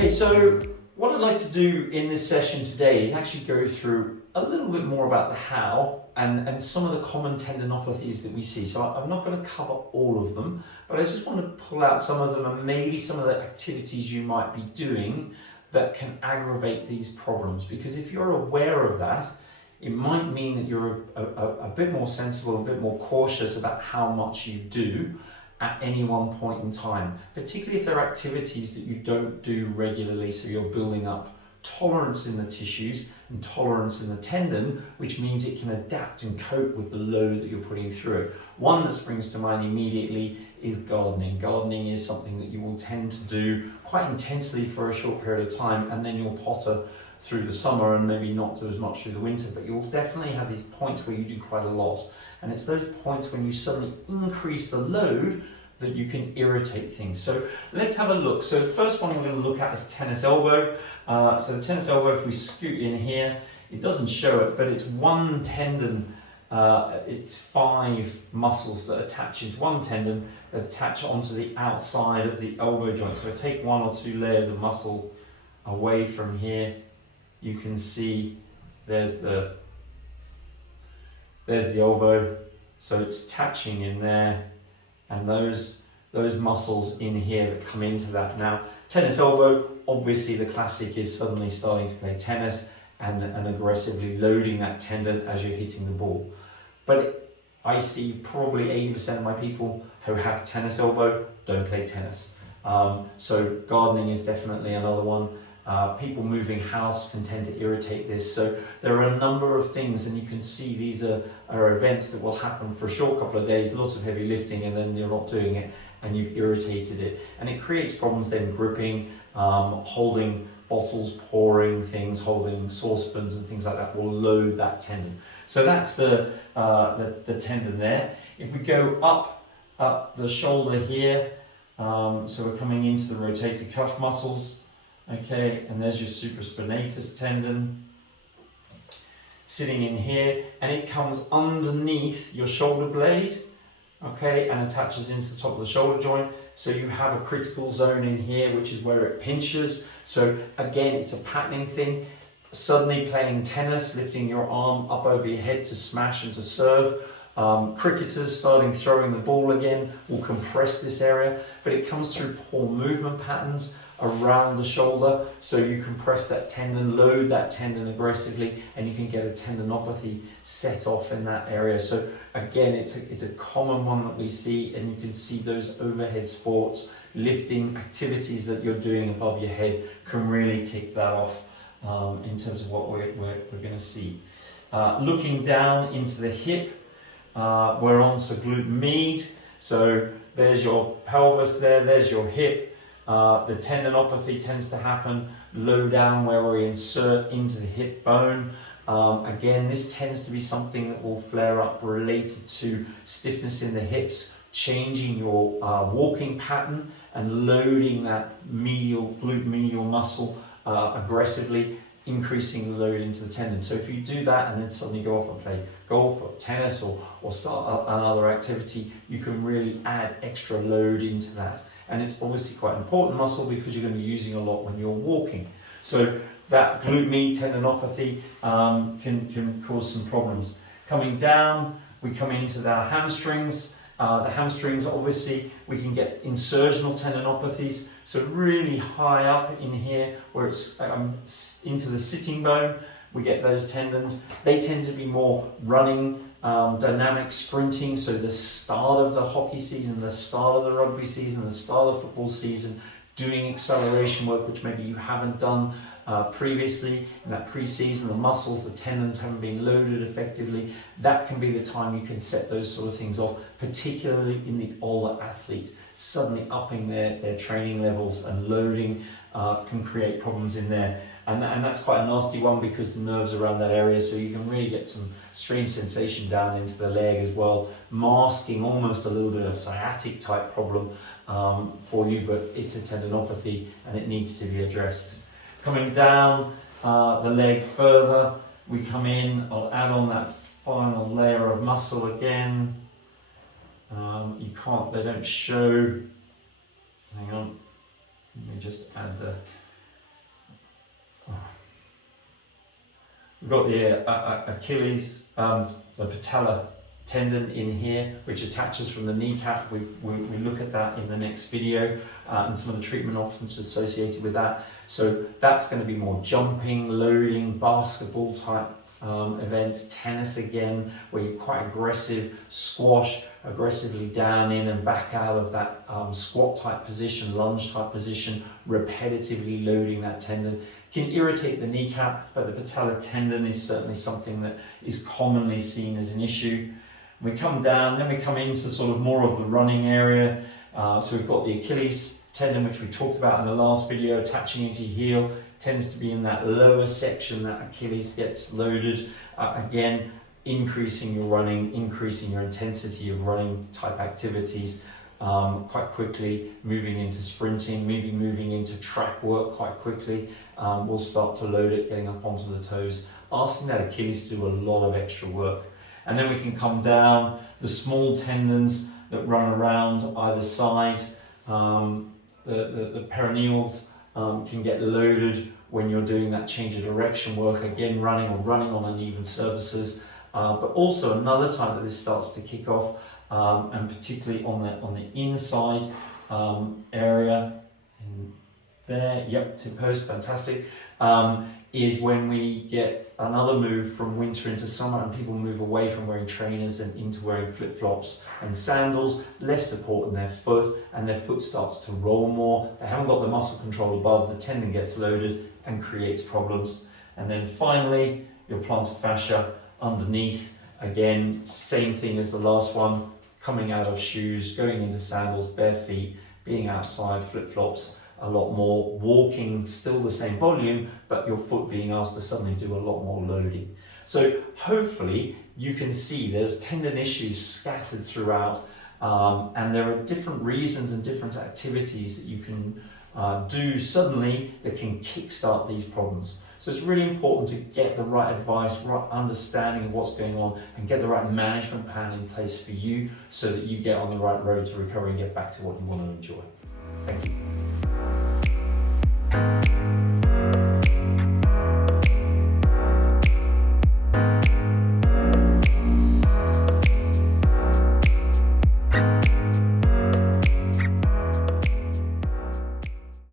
Okay, so what I'd like to do in this session today is actually go through a little bit more about the how and some of the common tendinopathies that we see. So I'm not going to cover all of them, but I just want to pull out some of them and maybe some of the activities you might be doing that can aggravate these problems. Because if you're aware of that, it might mean that you're a bit more sensible, a bit more cautious about how much you do at any one point in time, particularly if there are activities that you don't do regularly, so you're building up tolerance in the tissues and tolerance in the tendon, which means it can adapt and cope with the load that you're putting through it. One that springs to mind immediately is gardening. Gardening is something that you will tend to do quite intensely for a short period of time, and then you'll potter through the summer and maybe not do as much through the winter, but you'll definitely have these points where you do quite a lot. And it's those points when you suddenly increase the load that you can irritate things. So let's have a look. So the first one we're going to look at is tennis elbow. So the tennis elbow, if we scoot in here, it doesn't show it, but it's one tendon. It's 5 muscles that attach into one tendon that attach onto the outside of the elbow joint. So I take 1 or 2 layers of muscle away from here. You can see there's the elbow, so it's attaching in there, and those muscles in here that come into that. Now, tennis elbow, obviously the classic is suddenly starting to play tennis and aggressively loading that tendon as you're hitting the ball. But I see probably 80% of my people who have tennis elbow don't play tennis. So gardening is definitely another one. People moving house can tend to irritate this. So there are a number of things, and you can see these are events that will happen for a short couple of days, lots of heavy lifting, and then you're not doing it and you've irritated it. And it creates problems then gripping, holding bottles, pouring things, holding saucepans and things like that will load that tendon. So that's the tendon there. If we go up the shoulder here, so we're coming into the rotator cuff muscles. Okay, and there's your supraspinatus tendon sitting in here, and it comes underneath your shoulder blade, okay, and attaches into the top of the shoulder joint. So you have a critical zone in here, which is where it pinches. So again, it's a patterning thing. Suddenly playing tennis, lifting your arm up over your head to smash and to serve. Cricketers starting throwing the ball again will compress this area, but it comes through poor movement patterns around the shoulder, so you compress that tendon, load that tendon aggressively, and you can get a tendinopathy set off in that area. So again, it's a common one that we see, and you can see those overhead sports, lifting activities that you're doing above your head can really tick that off in terms of what we're going to see. Looking down into the hip, we're on to glute med. So there's your pelvis there's your hip. The tendinopathy tends to happen low down where we insert into the hip bone. Again, this tends to be something that will flare up related to stiffness in the hips, changing your walking pattern and loading that glute medial muscle aggressively, increasing the load into the tendon. So if you do that and then suddenly go off and play golf or tennis or start another activity, you can really add extra load into that. And it's obviously quite an important muscle because you're going to be using a lot when you're walking. So that glute med tendinopathy can cause some problems. Coming down, we come into the hamstrings. The hamstrings, obviously, we can get insertional tendinopathies. So really high up in here where it's into the sitting bone, we get those tendons. They tend to be more running, dynamic sprinting, so the start of the hockey season, the start of the rugby season, the start of the football season, doing acceleration work which maybe you haven't done previously in that pre-season, the muscles, the tendons haven't been loaded effectively. That can be the time you can set those sort of things off, particularly in the older athlete. Suddenly upping their training levels and loading can create problems in there. And that's quite a nasty one because the nerves around that area, so you can really get some strange sensation down into the leg as well, masking almost a little bit of sciatic type problem for you, but it's a tendinopathy and it needs to be addressed. Coming down the leg further, we come in, I'll add on that final layer of muscle again. They don't show, hang on, let me just add We've got the Achilles, the patella tendon in here, which attaches from the kneecap. We look at that in the next video and some of the treatment options associated with that. So that's going to be more jumping, loading, basketball type events, tennis again, where you're quite aggressive, squash, aggressively down in and back out of that squat type position, lunge type position, repetitively loading that tendon. Can irritate the kneecap, but the patella tendon is certainly something that is commonly seen as an issue. We come down, then we come into sort of more of the running area. So we've got the Achilles tendon, which we talked about in the last video, attaching into your heel, tends to be in that lower section that Achilles gets loaded. Again, increasing your running, increasing your intensity of running type activities quite quickly, moving into sprinting, maybe moving into track work quite quickly. We'll start to load it, getting up onto the toes, asking that Achilles to do a lot of extra work. And then we can come down, the small tendons that run around either side, the perineals can get loaded when you're doing that change of direction work, again running on uneven surfaces. But also another time that this starts to kick off, and particularly on the inside area, in there, yep, tip post, fantastic, is when we get another move from winter into summer and people move away from wearing trainers and into wearing flip-flops and sandals, less support in their foot, and their foot starts to roll more. They haven't got the muscle control above, the tendon gets loaded and creates problems. And then finally, your plantar fascia underneath, again, same thing as the last one, coming out of shoes, going into sandals, bare feet, being outside, flip-flops, a lot more, walking still the same volume, but your foot being asked to suddenly do a lot more loading. So hopefully you can see there's tendon issues scattered throughout, and there are different reasons and different activities that you can do suddenly that can kickstart these problems. So it's really important to get the right advice, right understanding of what's going on, and get the right management plan in place for you so that you get on the right road to recovery and get back to what you want to enjoy. Thank you.